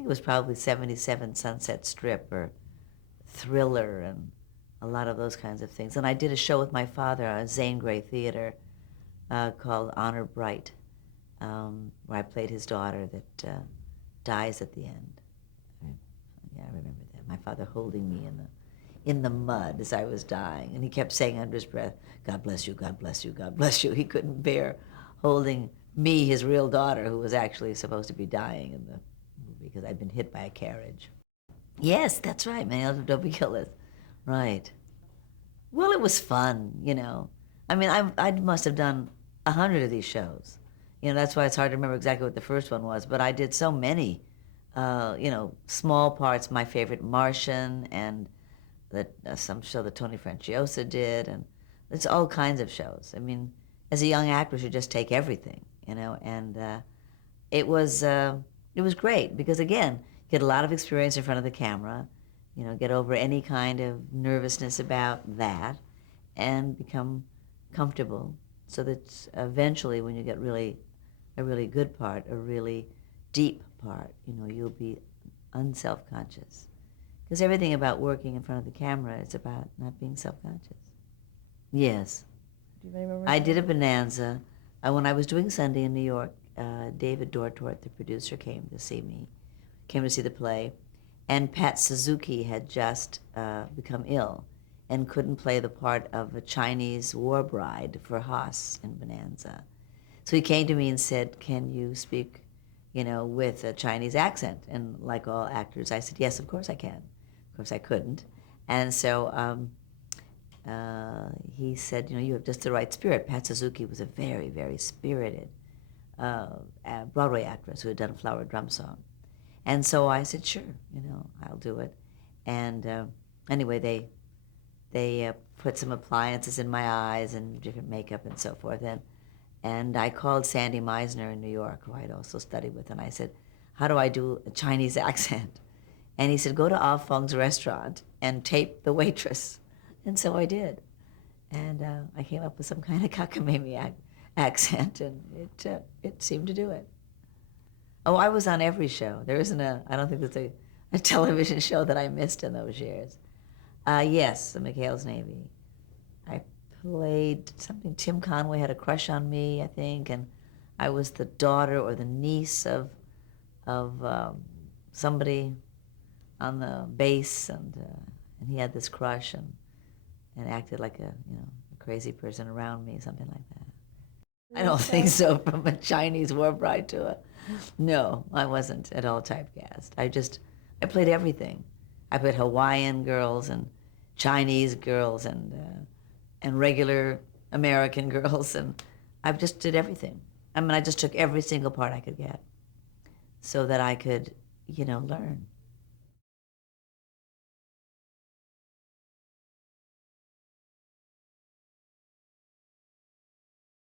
think it was probably 77 Sunset Strip or Thriller and a lot of those kinds of things. And I did a show with my father at Zane Grey Theater called Honor Bright, where I played his daughter that dies at the end. Yeah, I remember that. My father holding me in the mud as I was dying, and he kept saying under his breath, "God bless you, God bless you, God bless you." He couldn't bear holding me, his real daughter, who was actually supposed to be dying in the movie because I'd been hit by a carriage. Yes, that's right, man, of Dobie Gillis. Right. Well, it was fun, you know. I mean, I must have done 100 of these shows. You know, that's why it's hard to remember exactly what the first one was, but I did so many, you know, small parts. My favorite, Martian, and some show that Tony Franciosa did, and it's all kinds of shows. I mean, as a young actress, you just take everything, you know, and it was great because, again, you get a lot of experience in front of the camera, you know, get over any kind of nervousness about that, and become comfortable so that eventually when you get a really good part, a really deep part, you know, you'll be unself-conscious. Because everything about working in front of the camera is about not being self-conscious. Yes. Do you remember? I did a Bonanza. When I was doing Sunday in New York, David Dortort, the producer, came to see the play, and Pat Suzuki had just become ill and couldn't play the part of a Chinese war bride for Haas in Bonanza. So he came to me and said, "Can you speak, you know, with a Chinese accent?" And like all actors, I said, "Yes, of course I can." Of course I couldn't. And so he said, "You know, you have just the right spirit." Pat Suzuki was a very, very spirited Broadway actress who had done Flower Drum Song. And so I said, "Sure, you know, I'll do it." And anyway, they put some appliances in my eyes and different makeup and so forth. And I called Sandy Meisner in New York, who I'd also studied with, and I said, "How do I do a Chinese accent?" And he said, "Go to Ah Feng's restaurant and tape the waitress." And so I did. And I came up with some kind of cockamamie accent, and it seemed to do it. Oh, I was on every show. There isn't I don't think there's a television show that I missed in those years. Yes, the McHale's Navy. I played something, Tim Conway had a crush on me, I think, and I was the daughter or the niece of somebody on the base, and he had this crush and acted like a crazy person around me, something like that. I don't think so. From a Chinese war bride to a no, I wasn't at all typecast. I played everything. I played Hawaiian girls and Chinese girls and regular American girls, and I just did everything. I mean, I just took every single part I could get so that I could, you know, learn.